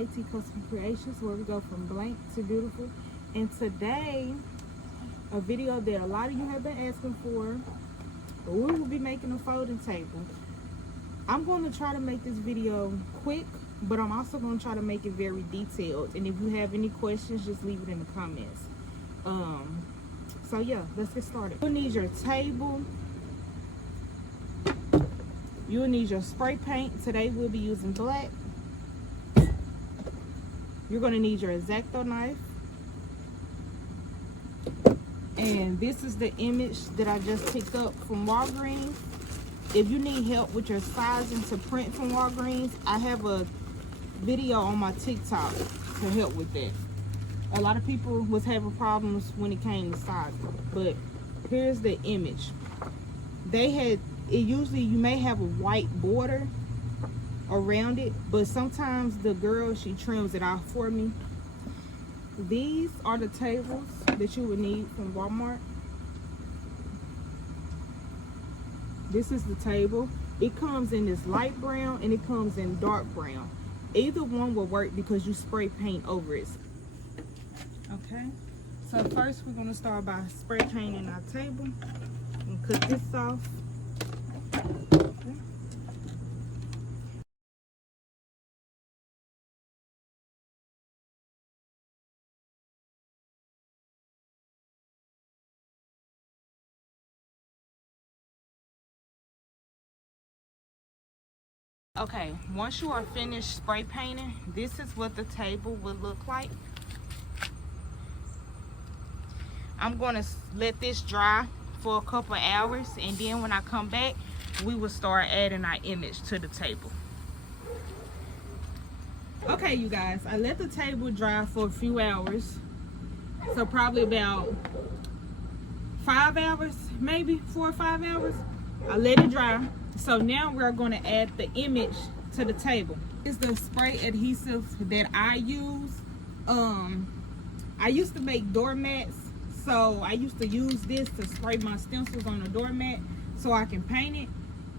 AT Custom Creations, where we go from blank to beautiful. And today, a video that a lot of you have been asking for, we will be making a folding table. I'm going to try to make this video quick, but I'm also going to try to make it very detailed. And if you have any questions, just leave it in the comments. So yeah, let's get started. You'll need your table. You'll need your spray paint. Today we'll be using black. You're going to need your X-Acto knife. And this is the image that I just picked up from Walgreens. If you need help with your sizing to print from Walgreens, I have a video on my TikTok to help with that. A lot of people was having problems when it came to sizing, but here's the image. They had, it usually you may have a white border around it, but sometimes the girl, she trims it off for me. These are the tables that you would need from Walmart. This is the table. It comes in this light brown and it comes in dark brown. Either one will work because you spray paint over it. Okay, so first we're going to start by spray painting our table and cut this off. Okay, once you are finished spray painting, this is what the table would look like. I'm going to let this dry for a couple of hours, and then when I come back, we will start adding our image to the table. Okay, you guys, I let the table dry for a few hours, so probably about 5 hours, maybe 4 or 5 hours. I let it dry. So now we're going to add the image to the table. It's the spray adhesive that I use. I used to make doormats, so I used to use this to spray my stencils on the doormat so I can paint it.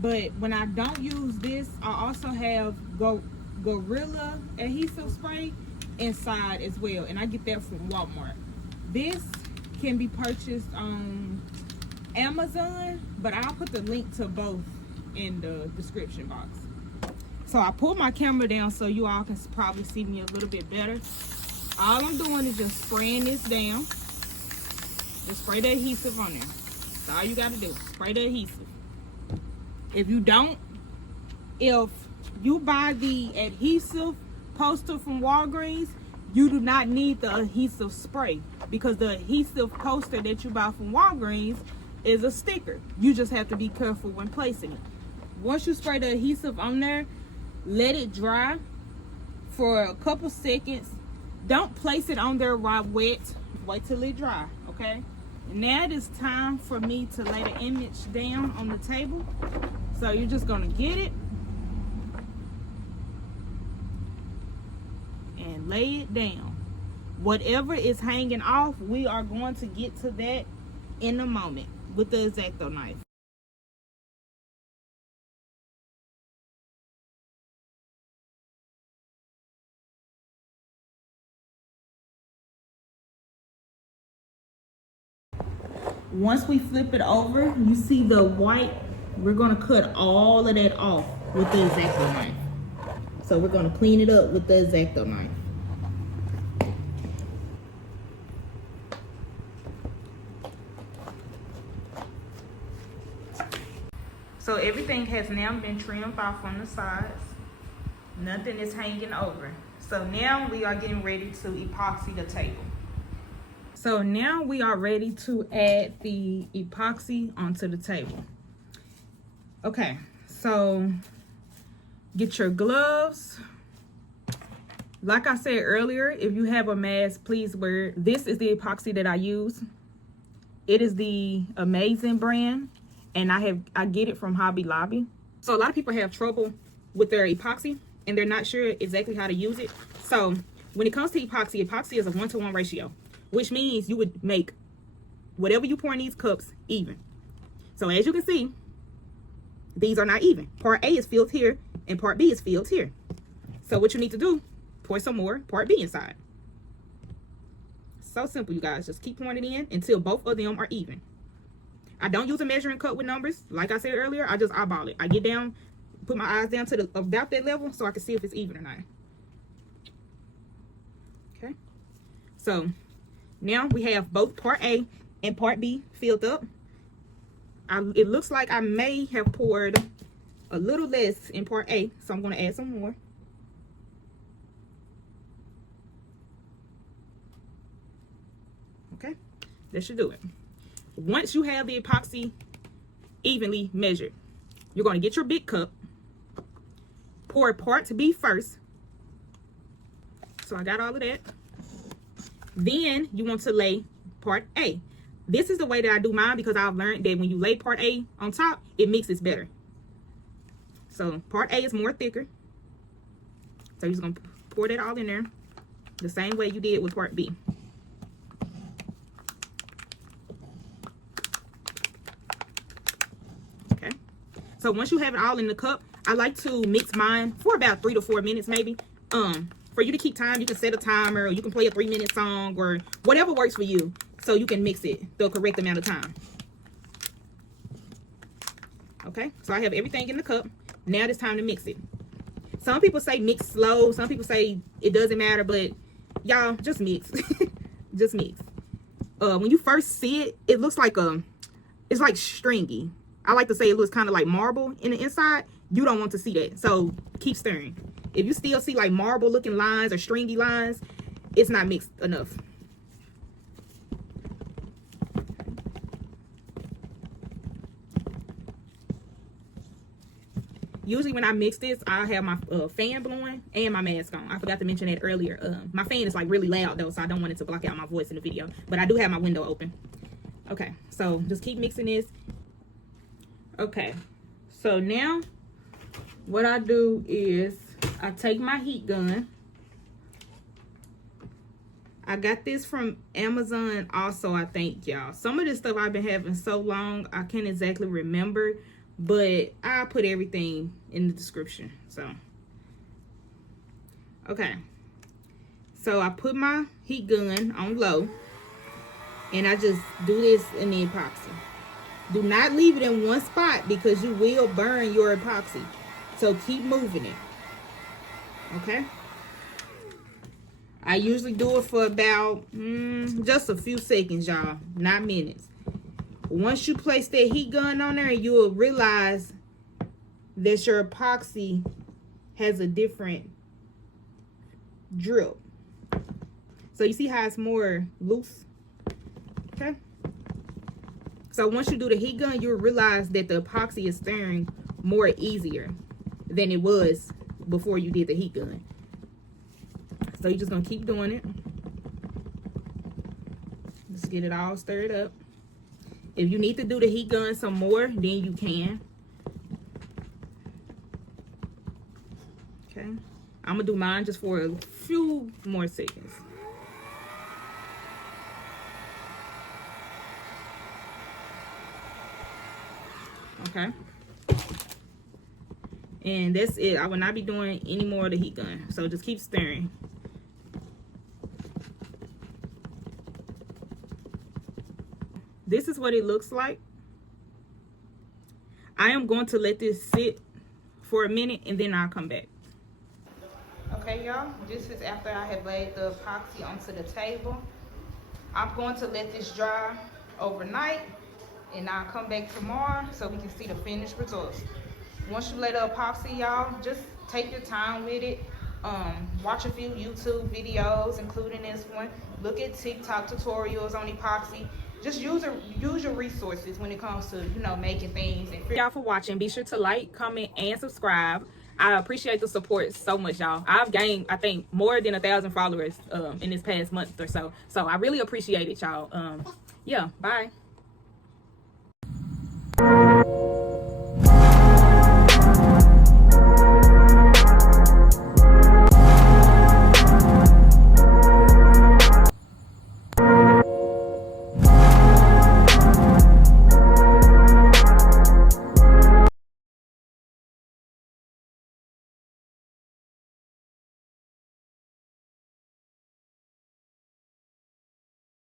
But when I don't use this, I also have Gorilla adhesive spray inside as well, and I get that from Walmart. This can be purchased on Amazon, but I'll put the link to both in the description box. So I pulled my camera down so you all can probably see me a little bit better. All I'm doing is just spraying this down. Just spray the adhesive on there. That's all you gotta do. Spray the adhesive. If you buy the adhesive poster from Walgreens, you do not need the adhesive spray, because the adhesive poster that you buy from Walgreens is a sticker. You just have to be careful when placing it. Once you spray the adhesive on there, let it dry for a couple seconds. Don't place it on there while wet. Wait till it dry, okay? And now it is time for me to lay the image down on the table. So you're just gonna get it and lay it down. Whatever is hanging off, we are going to get to that in a moment with the X-Acto knife. Once we flip it over, you see the white, we're gonna cut all of that off with the X-Acto knife. So we're gonna clean it up with the X-Acto knife. So everything has now been trimmed off on the sides. Nothing is hanging over. So now we are getting ready to epoxy the table. So now we are ready to add the epoxy onto the table. Okay, so get your gloves. Like I said earlier, if you have a mask, please wear it. This is the epoxy that I use. It is the Amazing brand, and I get it from Hobby Lobby. So a lot of people have trouble with their epoxy and they're not sure exactly how to use it. So when it comes to epoxy, epoxy is a 1-to-1 ratio, which means you would make whatever you pour in these cups even. So as you can see, these are not even. Part A is filled here and part B is filled here. So what you need to do pour some more part B inside. So simple, you guys. Just keep pouring it in until both of them are even. I don't use a measuring cup with numbers. Like I said earlier, I just eyeball it. I get down, put my eyes down to about that level so I can see if it's even or not. Okay. So now we have both part A and part B filled up. It looks like I may have poured a little less in part A, so I'm going to add some more. Okay, that should do it. Once you have the epoxy evenly measured, you're going to get your big cup, pour part B first. So I got all of that. Then you want to lay part A. This is the way that I do mine because I've learned that when you lay part A on top, it mixes better. So part A is more thicker. So you're just going to pour that all in there the same way you did with part B. Okay. So once you have it all in the cup, I like to mix mine for about 3 to 4 minutes maybe. For you to keep time, you can set a timer or you can play a 3-minute song or whatever works for you so you can mix it the correct amount of time. Okay, so I have everything in the cup. Now it's time to mix it. Some people say mix slow. Some people say it doesn't matter, but y'all just mix. Just mix. When you first see it, it looks like it's like stringy. I like to say it looks kind of like marble in the inside. You don't want to see that, so keep stirring. If you still see like marble looking lines or stringy lines, it's not mixed enough. Usually when I mix this, I have my fan blowing and my mask on. I forgot to mention that earlier. My fan is like really loud though, so I don't want it to block out my voice in the video. But I do have my window open. Okay, so just keep mixing this. Okay, so now what I do is I take my heat gun. I got this from Amazon also, I think, y'all. Some of this stuff I've been having so long, I can't exactly remember. But I'll put everything in the description. So, okay. So I put my heat gun on low. And I just do this in the epoxy. Do not leave it in one spot because you will burn your epoxy. So keep moving it. Okay. I usually do it for about just a few seconds, y'all. Not minutes. Once you place that heat gun on there, you will realize that your epoxy has a different drip. So you see how it's more loose? Okay. So once you do the heat gun, you'll realize that the epoxy is stirring more easier than it was before you did the heat gun. So you're just gonna keep doing it. Just get it all stirred up. If you need to do the heat gun some more, then you can. Okay. I'm gonna do mine just for a few more seconds. Okay. And that's it. I will not be doing any more of the heat gun. So just keep stirring. This is what it looks like. I am going to let this sit for a minute and then I'll come back. Okay, y'all, this is after I have laid the epoxy onto the table. I'm going to let this dry overnight and I'll come back tomorrow so we can see the finished results. Once you lay the epoxy, y'all, just take your time with it. Watch a few YouTube videos, including this one. Look at TikTok tutorials on epoxy. Just use your resources when it comes to, you know, making things. And y'all for watching. Be sure to like, comment, and subscribe. I appreciate the support so much, y'all. I've gained, I think, more than 1,000 followers in this past month or so. So I really appreciate it, y'all. Yeah, bye.